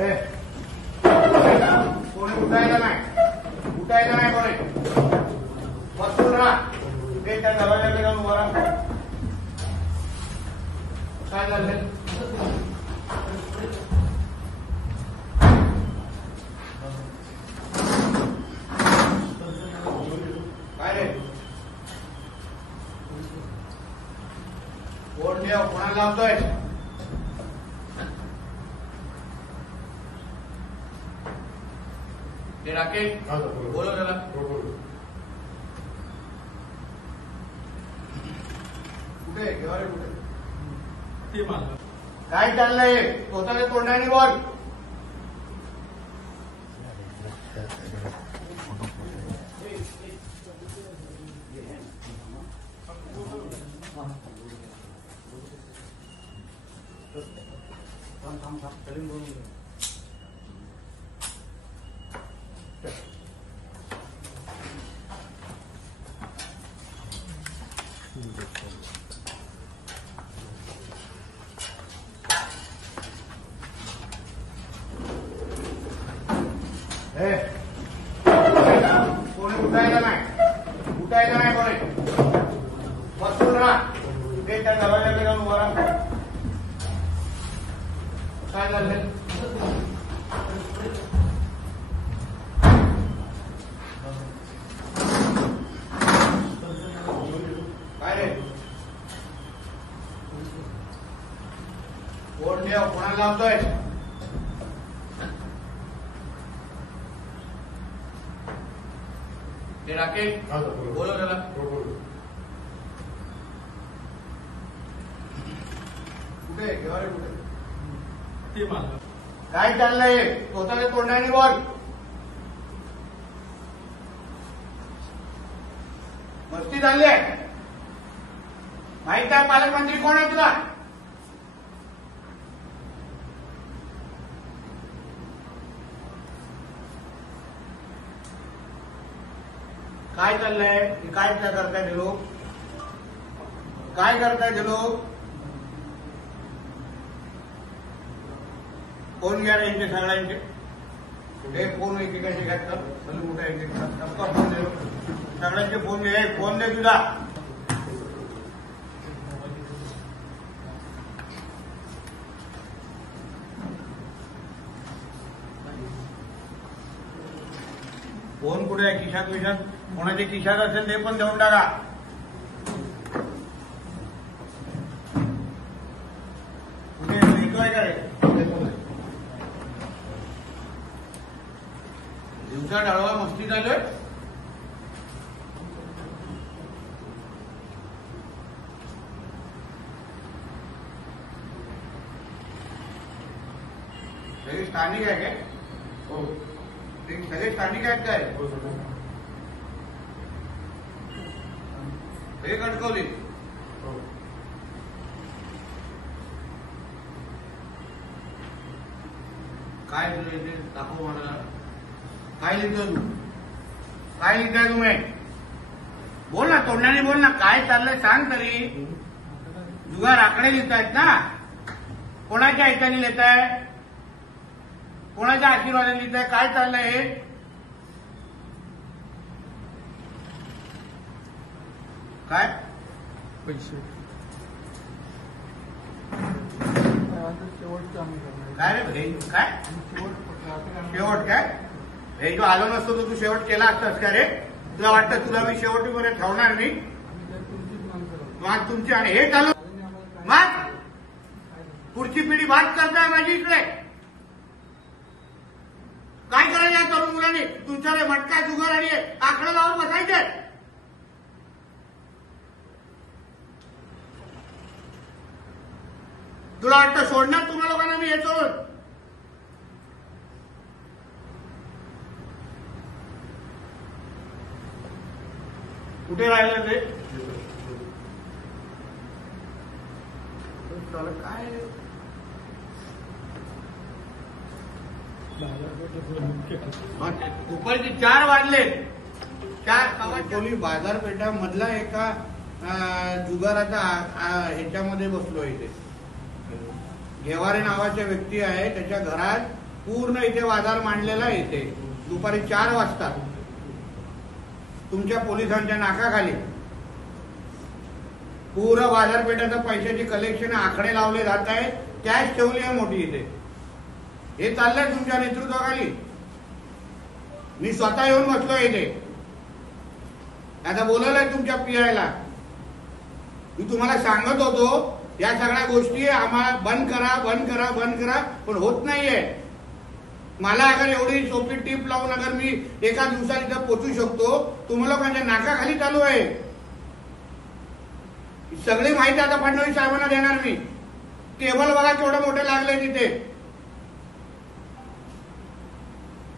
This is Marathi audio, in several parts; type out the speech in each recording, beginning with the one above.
कोणी उठायला नाही कोणी बसून राहा. ते त्या दरवाजाकडे जाऊन उभा राहा. काय झालं? काय रे कोण ठेव कोणाला लावतोय? ते राकेश बोलो त्याला. कुठे घेवारे कुठे ते मला काय चाललंय? स्वतःच्या तोंडाने बोल. कोणी उठायला नाही कोणी बसून राहा. ते त्या दरवाजाकडे जाऊन उभा राहा. काय झालं? काय रे कोण ठेव कोणाला लावतोय? ते राकेश बोलो त्याला. कुठे घेवारे कुठे ते मला काय चाललंय? स्वतःच्या तोंडाने बोल. मस्ती झाली आहे माहित आहे? पालकमंत्री कोण आहे तुला? काय चाललंय? काय करताय ते लोक? काय करताय ते लोक? फोन घ्या यांचे सगळ्यांचे. कुठे फोन एकेकाचे घ्यायचं चालू कुठे एकेका फोन दे. सगळ्यांचे फोन घे. फोन दे तुझा. फोन कुठे आहे? खिशात कोणाच्या खिशात असेल ते पण देऊन टाका. कुठे लिहितोय का रे? दिवसा डाळवा मस्ती चालू आहे. सगळे स्थानिक आहे काय? हो सगळे स्थानिक आहेत काय? हे कणकवली काय तुझे दाखव मला. काय लिहितो तू? काय लिहिताय तुम्ही? बोल ना तोंडाने बोल ना. काय चाललंय सांग तरी. जुगार आकडे लिहितायत ना? कोणाच्या ऐकाने लिहिताय? कोणाच्या आशीर्वादाने लिहिताय? काय चाललंय हे? काय पैसे काय रे भाई? काय शेवट? काय हे तू आलो नसतो तर तू शेवट केला असतास का रे? तुला वाटतं तुला मी शेवटीपर्यंत ठेवणार नाही? मग तुमची आणि हे चालू मग पुढची पिढी बात करताय माझी इकडे. काय करायचं या तरुण मुलांनी? तुमच्याकडे मटका जुगार आणि आकडे लावून बसायचे. तुला वाटतं सोडणार तुम्हा लोकांना मी हे सोडून? कुठे राहिलं ते? काय दुपारचे 4 वाजले. 4 बाजारपेठामधला एका जुगाराचा ह्याच्यामध्ये बसलो इथे. घेवारे नावाच्या व्यक्ती आहे त्याच्या घरात पूर्ण इथे बाजार मांडलेला आहे. इथे दुपारी 4 वाजता तुमच्या पोलिसांच्या नाकाखाली पूर्ण बाजारपेठेचं पैशाची कलेक्शन आकडे लावले जात आहे. कॅश ठेवली आहे मोठी इथे. हे चाललंय तुमच्या नेतृत्वाखाली. मी स्वतः येऊन बसलोय इथे. आता बोलवलंय तुमच्या पीआयला. मी तुम्हाला सांगत होतो या सगळ्या गोष्टी आम्हाला बंद करा बंद करा बंद करा, पण होत नाहीये. मला अगर एवढी सोपी टीप लावून अगर मी एका दिवसात इथं पोचू शकतो, तुम्हाला लोकांच्या नाकाखाली चालू आहे. सगळी माहिती आता फडणवीस साहेबांना देणार मी. टेबल बघा केवढं मोठे लागले तिथे.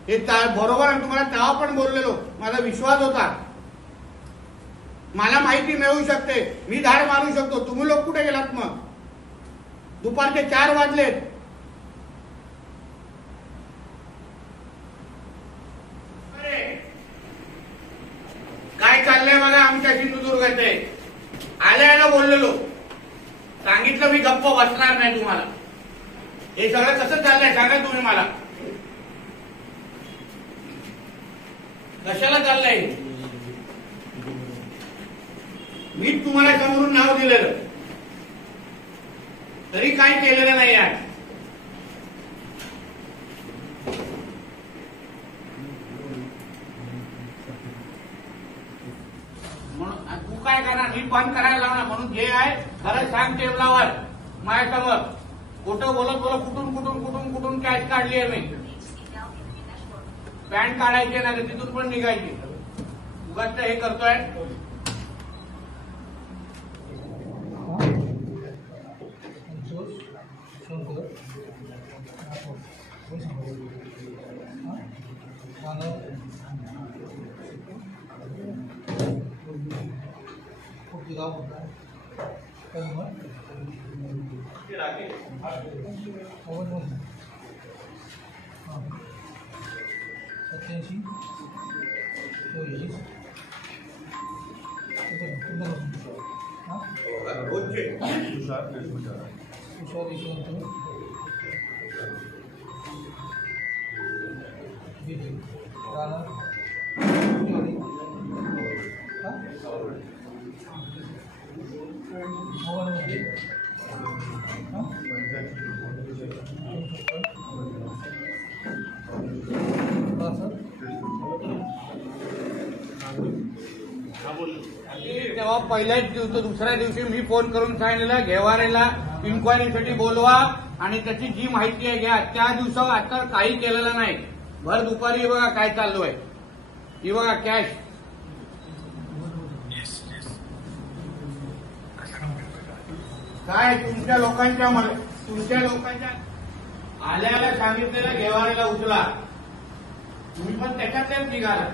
हे बरोबर आहे. तुम्हाला तेव्हा पण बोललेलो, माझा विश्वास होता. मला माहिती मिळू शकते, मी धाड मारू शकतो. तुम्ही लोक कुठे गेलात मग? दुपारचे 4 वाजलेत. काय चाललंय बघा आमच्या सिंधुदुर्गाचे. आल्याला बोललेलो, सांगितलं मी गप्प बसणार नाही तुम्हाला. हे सगळं कसं चाललंय सांगा तुम्ही मला. कशाला चाललंय? मी तुम्हाला समोरून नाव दिलेलं तरी काही केलेलं नाही आहे. म्हणून तू काय करणार? मी बंद करायला लावणार. म्हणून जे आहे खरं सांग टेबलावर माझ्यासमोर. खोटं बोलत बोलत कुठून कुठून कुठून कुठून कॅश काढली आहे मी. पॅन्ट काढायची नाही तिथून पण निघायची. उगाच हे करतोय. तेव्हा पहिल्याच दिवशी दुसऱ्या दिवशी मी फोन करून सांगितलं घेवारेला इन्क्वायरीसाठी बोलवा आणि त्याची जी माहिती आहे घ्या. त्या दिवसावर आता काही केलेलं नाही. भर दुपारी बघा काय चालू आहे. ही बघा कॅश. काय तुमच्या लोकांच्या आल्याला सांगितलेलं घेवारेला उचला. तुम्ही पण त्याच्यातच निघाला.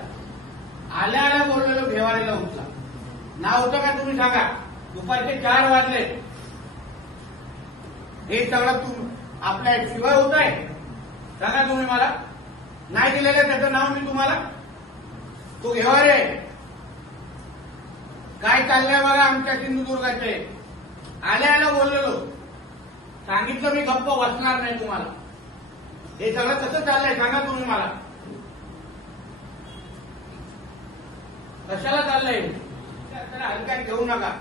आल्याला बोललेलो घेवारेला उचला. नाव होतं का तुम्ही सांगा. दुपारचे 4 वाजले. हे सगळं आपल्या शिवाय होत आहे सांगा तुम्ही मला. नाही दिलेलं त्याचं नाव मी तुम्हाला. तो घेवारे काय चाललंय बघा आमच्या सिंधुदुर्गाचे. आल्याला बोललेलो, सांगितलं मी गप्प बसणार नाही तुम्हाला. हे सगळं कसं चाललंय सांगा तुम्ही मला. कशाला चाललंय? हलका घेऊ नका.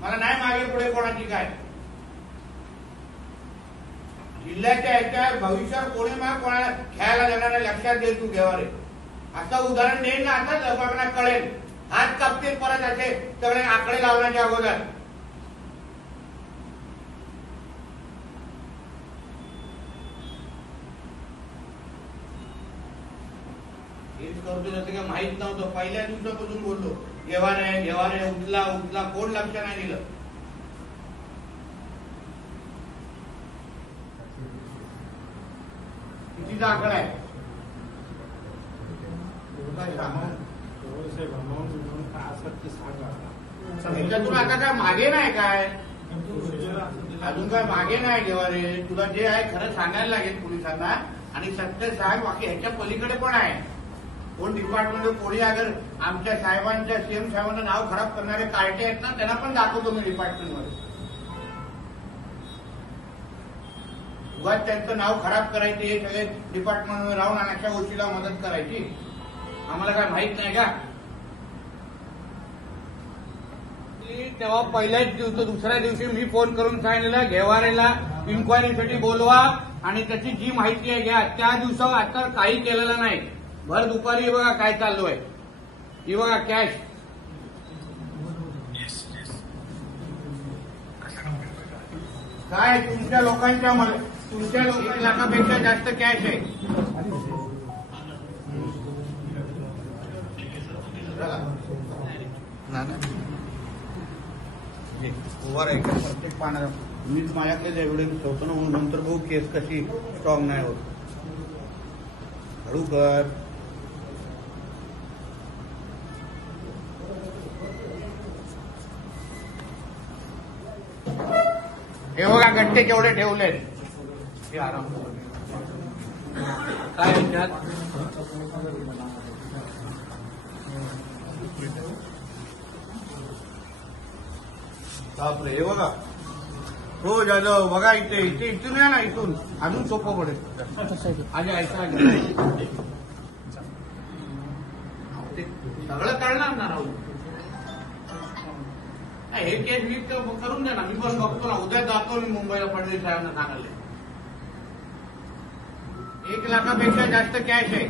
मला नाही मागे पुढे कोणाची काय. जिल्ह्याच्या याच्या भविष्यात कोणी मला कोणाला खेळायला देणार नाही. लक्षात दे तू घेवारे. असं उदाहरण देईन ना आता लोकांना कळेल. हात कापतील परत असे सगळे आकडे लावण्याच्या अगोदर. हेच करतो जसं काय माहित नव्हतं. पहिल्या दिवसापासून बोललो घेवारे उचला उचला. कोण लक्ष नाही दिलं. कितीचा आकडा आहे त्याच्यातून आता काय मागे नाही काय. अजून काय मागे नाही घेवारे. तुला जे आहे खरं सांगायला लागेल पोलिसांना. आणि सत्य साहेब बाकी ह्याच्या पलीकडे पण आहे. कोण डिपार्टमेंट कोणी अगर आमच्या साहेबांच्या सीएम साहेबांना नाव खराब करणारे कार्टे आहेत ना, त्यांना पण दाखवतो मी डिपार्टमेंटमध्ये. उगाच त्यांचं नाव खराब करायचे, हे सगळे डिपार्टमेंटमध्ये राहून आणि अशा गोष्टीला मदत करायची. आम्हाला काय माहित नाही का? तेव्हा पहिल्याच दिवशी दुसऱ्या दिवशी मी फोन करून सांगितलेलं घेवारेला इन्क्वायरीसाठी बोलवा आणि त्याची जी माहिती आहे घ्या. त्या दिवसावर आता काही केलेलं नाही. भर दुपारी बघा काय चालू आहे. ही बघा कॅश काय तुमच्या लोकांच्या तुमच्या 1 लाखापेक्षा जास्त कॅश आहे. ओव्हर आहे का प्रत्येक पाण्याला मीच माझ्याकडे एव्हिडन्स ठेवतो ना, म्हणून नंतर बघू केस कशी स्ट्रॉंग नाही होत. हळू कर. हे बघा गट्टे केवढे ठेवलेत. हे आराम काय याच्यात बापरे. हे बघा हो जाधव बघा इथे इथे इथून या ना, इथून अजून सोपं पडेल. आधी ऐका सगळं कळणार ना राहू. हे केस मी करून द्या ना, मी पण बघतो ना. उद्या जातो मी मुंबईला फडणवीस साहेबांना सांगायला. 1 लाखापेक्षा जास्त कॅश आहे.